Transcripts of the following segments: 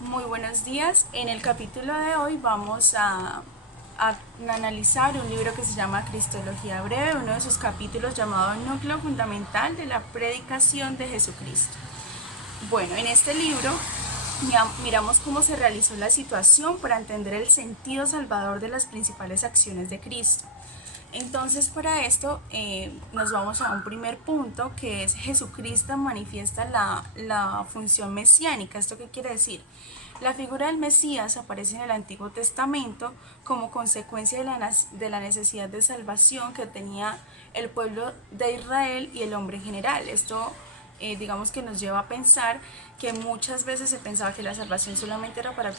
Muy buenos días. En el capítulo de hoy vamos a analizar un libro que se llama Cristología Breve, uno de sus capítulos llamado Núcleo Fundamental de la Predicación de Jesucristo. Bueno, en este libro miramos cómo se realizó la situación para entender el sentido salvador de las principales acciones de Cristo. Entonces para esto nos vamos a un primer punto, que es Jesucristo manifiesta la función mesiánica. ¿Esto qué quiere decir? La figura del Mesías aparece en el Antiguo Testamento como consecuencia de la necesidad de salvación que tenía el pueblo de Israel y el hombre en general. Esto digamos que nos lleva a pensar que muchas veces se pensaba que la salvación solamente era para el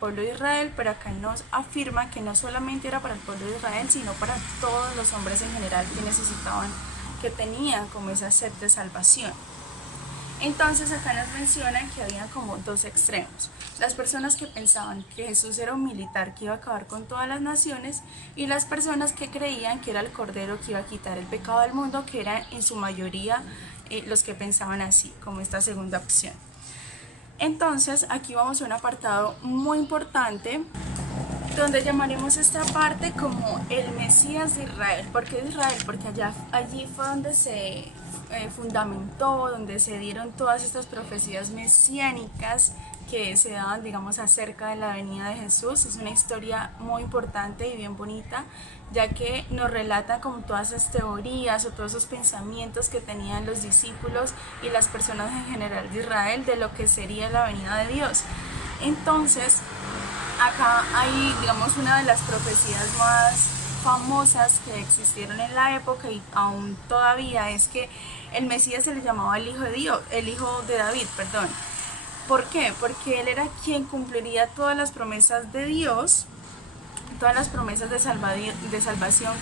pueblo de Israel, pero acá nos afirma que no solamente era para el pueblo de Israel, sino para todos los hombres en general que necesitaban, que tenían como esa sed de salvación. Entonces acá nos mencionan que había como dos extremos: las personas que pensaban que Jesús era un militar que iba a acabar con todas las naciones, y las personas que creían que era el Cordero que iba a quitar el pecado del mundo, que eran en su mayoría los que pensaban así, como esta segunda opción. Entonces aquí vamos a un apartado muy importante donde llamaremos esta parte como el Mesías de Israel. ¿Por qué de Israel? Porque allí fue donde se fundamentó, donde se dieron todas estas profecías mesiánicas que se daban, digamos, acerca de la venida de Jesús. Es una historia muy importante y bien bonita, ya que nos relata como todas esas teorías o todos esos pensamientos que tenían los discípulos y las personas en general de Israel de lo que sería la venida de Dios. Entonces, acá hay, digamos, una de las profecías más famosas que existieron en la época y aún todavía, es que el Mesías se le llamaba el hijo de Dios, el hijo de David, perdón. ¿Por qué? Porque él era quien cumpliría todas las promesas de Dios, todas las promesas de salvación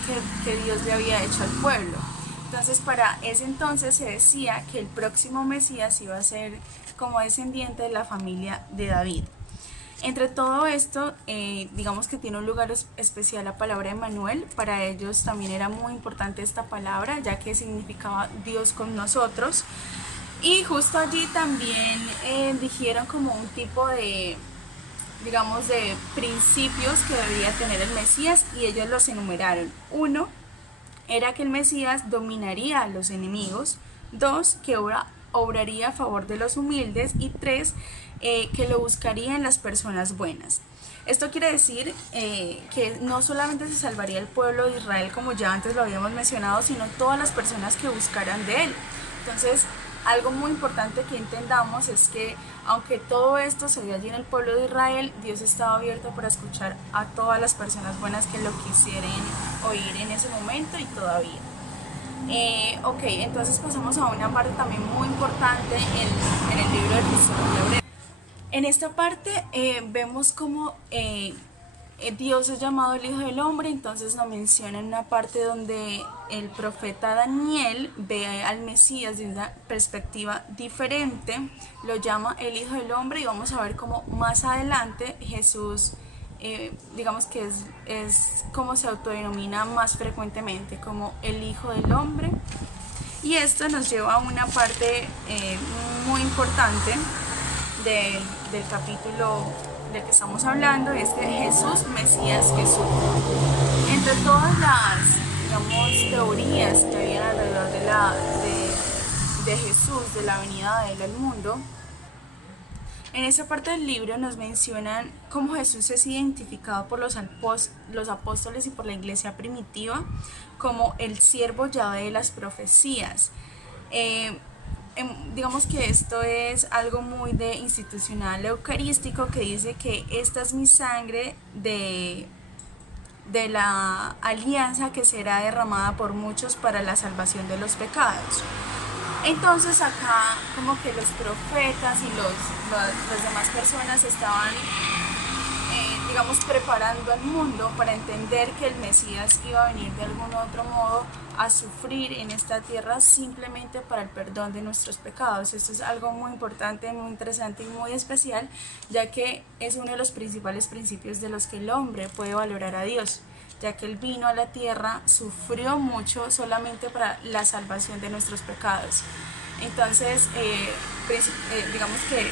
que Dios le había hecho al pueblo. Entonces, para ese entonces se decía que el próximo Mesías iba a ser como descendiente de la familia de David. Entre todo esto, digamos que tiene un lugar especial la palabra Emmanuel. Para ellos también era muy importante esta palabra, ya que significaba Dios con nosotros. Y justo allí también dijeron como un tipo de, digamos, de principios que debía tener el Mesías, y ellos los enumeraron. Uno era que el Mesías dominaría a los enemigos. Dos, que obraría a favor de los humildes. Y tres, que lo buscaría en las personas buenas. Esto quiere decir que no solamente se salvaría el pueblo de Israel, como ya antes lo habíamos mencionado, sino todas las personas que buscaran de él. Entonces, algo muy importante que entendamos es que aunque todo esto se dio allí en el pueblo de Israel, Dios estaba abierto para escuchar a todas las personas buenas que lo quisieran oír en ese momento y todavía. Ok, entonces pasamos a una parte también muy importante en el libro de Cristología Breve. En esta parte vemos cómo Dios es llamado el Hijo del Hombre. Entonces nos menciona en una parte donde el profeta Daniel ve al Mesías de una perspectiva diferente, lo llama el Hijo del Hombre, y vamos a ver cómo más adelante Jesús, digamos que es como se autodenomina más frecuentemente, como el Hijo del Hombre. Y esto nos lleva a una parte muy importante de, del capítulo del que estamos hablando, es que Jesús, Mesías, Jesús. Entre todas las, digamos, teorías que había alrededor de Jesús, de la venida de él al mundo, en esa parte del libro nos mencionan cómo Jesús es identificado por los apóstoles y por la iglesia primitiva como el siervo Yahvé de las profecías. Eh, digamos que esto es algo muy de institucional eucarístico, que dice que esta es mi sangre de la alianza que será derramada por muchos para la salvación de los pecados. Entonces acá como que los profetas y las demás personas estaban, digamos, preparando al mundo para entender que el Mesías iba a venir de algún otro modo a sufrir en esta tierra simplemente para el perdón de nuestros pecados. Esto es algo muy importante, muy interesante y muy especial, ya que es uno de los principales principios de los que el hombre puede valorar a Dios, ya que él vino a la tierra, sufrió mucho solamente para la salvación de nuestros pecados. Entonces, digamos que